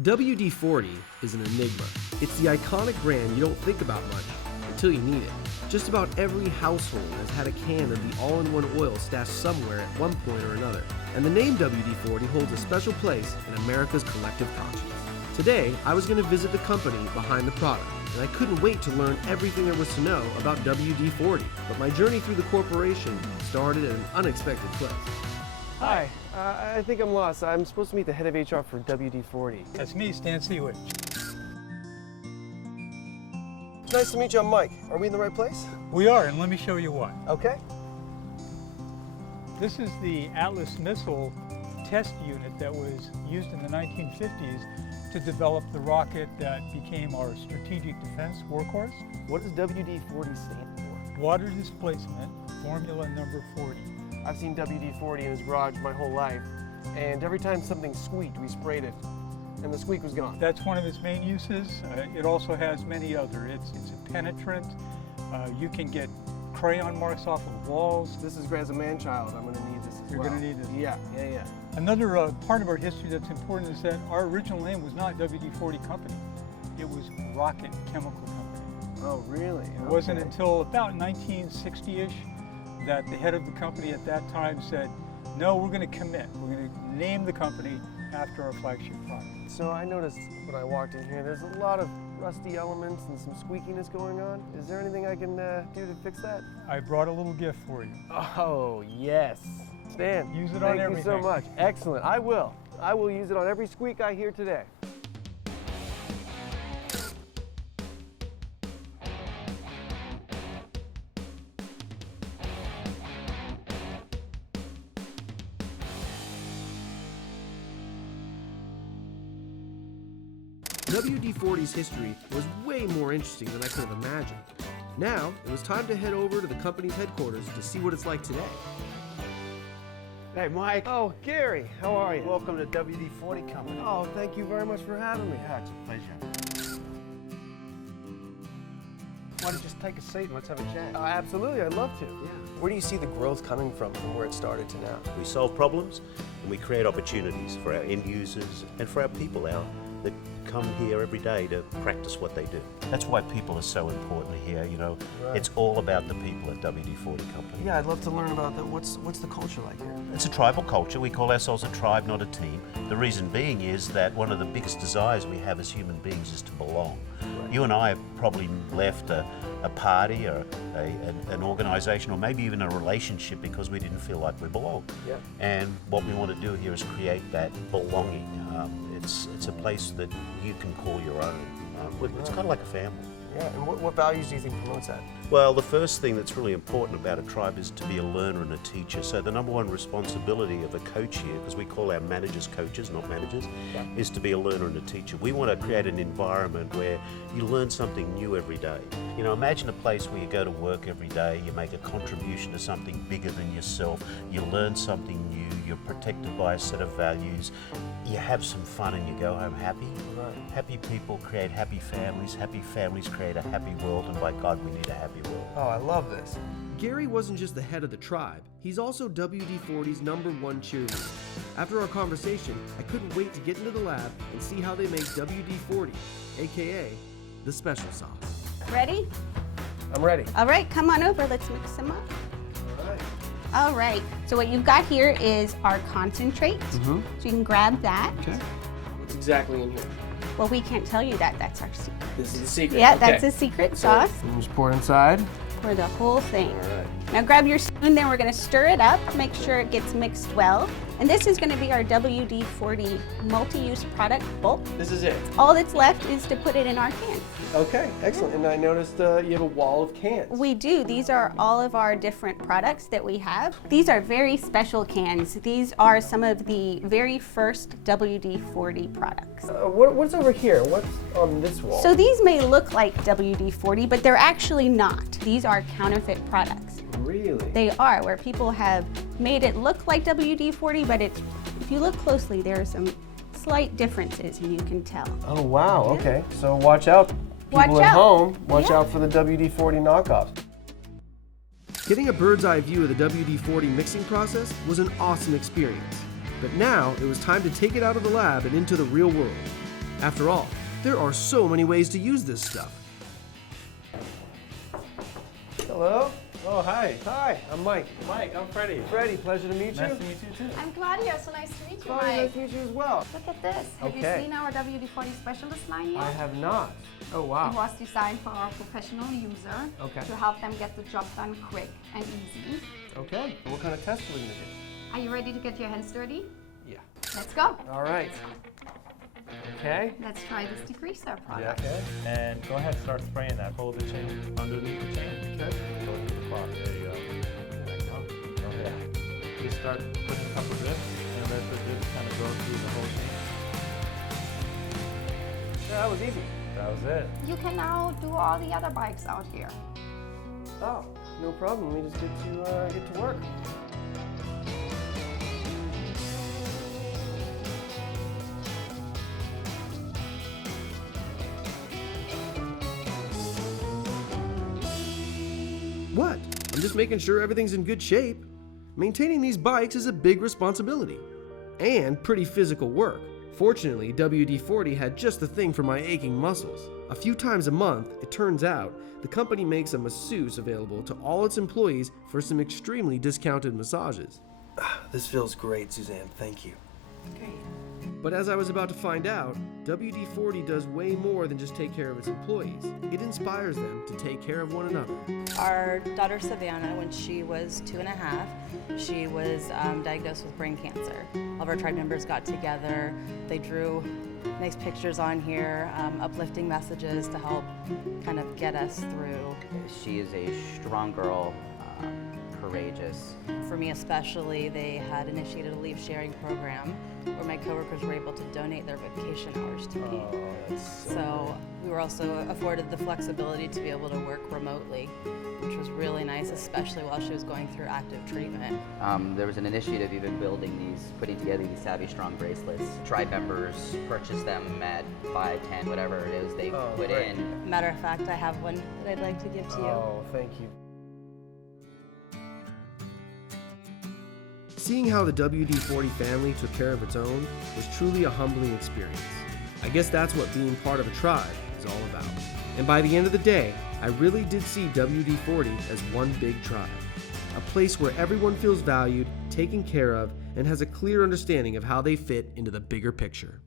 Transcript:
WD-40 is an enigma. It's the iconic brand you don't think about much until you need it. Just about every household has had a can of the all-in-one oil stashed somewhere at one point or another, and the name WD-40 holds a special place in America's collective conscience. Today, I was going to visit the company behind the product, and I couldn't wait to learn everything there was to know about WD-40, but my journey through the corporation started at an unexpected place. Hi, I think I'm lost. I'm supposed to meet the head of HR for WD-40. That's me, Stan Seawitch. Nice to meet you, I'm Mike. Are we in the right place? We are, and let me show you why. Okay. This is the Atlas missile test unit that was used in the 1950s to develop the rocket that became our strategic defense workhorse. What does WD-40 stand for? Water displacement, formula number 40. I've seen WD-40 in his garage my whole life, and every time something squeaked, we sprayed it, and the squeak was gone. That's one of its main uses. It also has many other. It's a penetrant. You can get crayon marks off of walls. This is great. As a man-child, I'm going to need this as You're well. going to need this. Yeah. Another part of our history that's important is that our original name was not WD-40 Company. It was Rocket Chemical Company. Oh, really? It wasn't until about 1960-ish that the head of the company at that time said, no, we're going to commit. We're going to name the company after our flagship product. So I noticed when I walked in here, there's a lot of rusty elements and some squeakiness going on. Is there anything I can do to fix that? I brought a little gift for you. Oh, yes. Stan, Use it on thank everything. you so much. Excellent. I will. I will use it on every squeak I hear today. WD-40's history was way more interesting than I could have imagined. Now, it was time to head over to the company's headquarters to see what it's like today. Hey, Mike. Oh, Gary, how are you? Welcome to WD-40 Company. Oh, thank you very much for having me. Yeah, it's a pleasure. Why don't you just take a seat and let's have a chat? Absolutely, I'd love to. Yeah. Where do you see the growth coming from where it started to now? We solve problems and we create opportunities for our end users and for our people that come here every day to practice what they do. That's why people are so important here, you know. Right. It's all about the people at WD-40 Company. Yeah, I'd love to learn about that. What's the culture like here? It's a tribal culture. We call ourselves a tribe, not a team. The reason being is that one of the biggest desires we have as human beings is to belong. Right. You and I have probably left a party or an organization or maybe even a relationship because we didn't feel like we belonged. Yeah. And what we want to do here is create that belonging. It's a place that you can call your own. It's kind of like a family. Yeah, and what values do you think promotes that? Well, the first thing that's really important about a tribe is to be a learner and a teacher. So the number one responsibility of a coach here, because we call our managers coaches, not managers, is to be a learner and a teacher. We want to create an environment where you learn something new every day. You know, imagine a place where you go to work every day, you make a contribution to something bigger than yourself, you learn something new, you're protected by a set of values, you have some fun and you go home happy. Right. Happy people create happy families create a happy world, and by God, we need a happy world. Oh, I love this. Gary wasn't just the head of the tribe, he's also WD-40's #1 cheerleader. After our conversation, I couldn't wait to get into the lab and see how they make WD-40, aka the special sauce. Ready? I'm ready. All right, come on over. Let's mix them up. All right. All right. So what you've got here is our concentrate. So you can grab that. Okay. What's exactly in here? Well, we can't tell you that. That's our secret. This is the secret. Yeah, okay. that's a secret sauce. And just pour it inside. For the whole thing. All right. Now grab your spoon, then we're going to stir it up, make sure it gets mixed well. And this is going to be our WD-40 multi-use product bulk. This is it. All that's left is to put it in our can. Okay, excellent. And I noticed you have a wall of cans. We do. These are all of our different products that we have. These are very special cans. These are some of the very first WD-40 products. What's over here? What's on this wall? So these may look like WD-40, but they're actually not. These are counterfeit products. Really? They are, where people have made it look like WD-40, but if you look closely, there are some slight differences, and you can tell. Oh, wow. Okay. So watch out. People Watch at out. home, watch out for the WD-40 knockoffs. Getting a bird's eye view of the WD-40 mixing process was an awesome experience. But now it was time to take it out of the lab and into the real world. After all, there are so many ways to use this stuff. Hello? Oh, hi. Hi, I'm Mike. Mike, I'm Freddie. Freddie, pleasure to meet you. Nice to meet you too. I'm Claudia, so nice to meet you, Claudia, Mike. nice to meet you as well. Look at this. Have Okay. you seen our WD-40 specialist line yet? I have not. Oh, It wow. was designed for our professional user Okay. to help them get the job done quick and easy. Okay, what kind of test are we going to do? Are you ready to get your hands dirty? Yeah. Let's go. All right. Okay. Let's try this degreaser product. Okay. And go ahead and start spraying that. Hold the chain underneath the chain. Okay. Go to the cloth. There you go. Go ahead. Just start putting a couple drips and let the drips kind of go through the whole chain. Yeah, that was easy. That was it. You can now do all the other bikes out here. Oh, no problem. We just get to work. What? I'm just making sure everything's in good shape. Maintaining these bikes is a big responsibility and pretty physical work. Fortunately, WD-40 had just the thing for my aching muscles. A few times a month, it turns out, the company makes a masseuse available to all its employees for some extremely discounted massages. This feels great, Suzanne. Thank you. But as I was about to find out, WD-40 does way more than just take care of its employees. It inspires them to take care of one another. Our daughter Savannah, when she was 2.5, she was diagnosed with brain cancer. All of our tribe members got together. They drew nice pictures on here, uplifting messages to help kind of get us through. She is a strong girl, courageous. For me especially, they had initiated a leave sharing program where my coworkers were able to donate their vacation hours to me. So we were also afforded the flexibility to be able to work remotely, which was really nice, especially while she was going through active treatment. There was an initiative even putting together these Savvy Strong bracelets. Tribe members purchase them at 5, 10, whatever it is they put great. in. Matter of fact, I have one that I'd like to give to you. Oh, thank you. Seeing how the WD-40 family took care of its own was truly a humbling experience. I guess that's what being part of a tribe is all about. And by the end of the day, I really did see WD-40 as one big tribe. A place where everyone feels valued, taken care of, and has a clear understanding of how they fit into the bigger picture.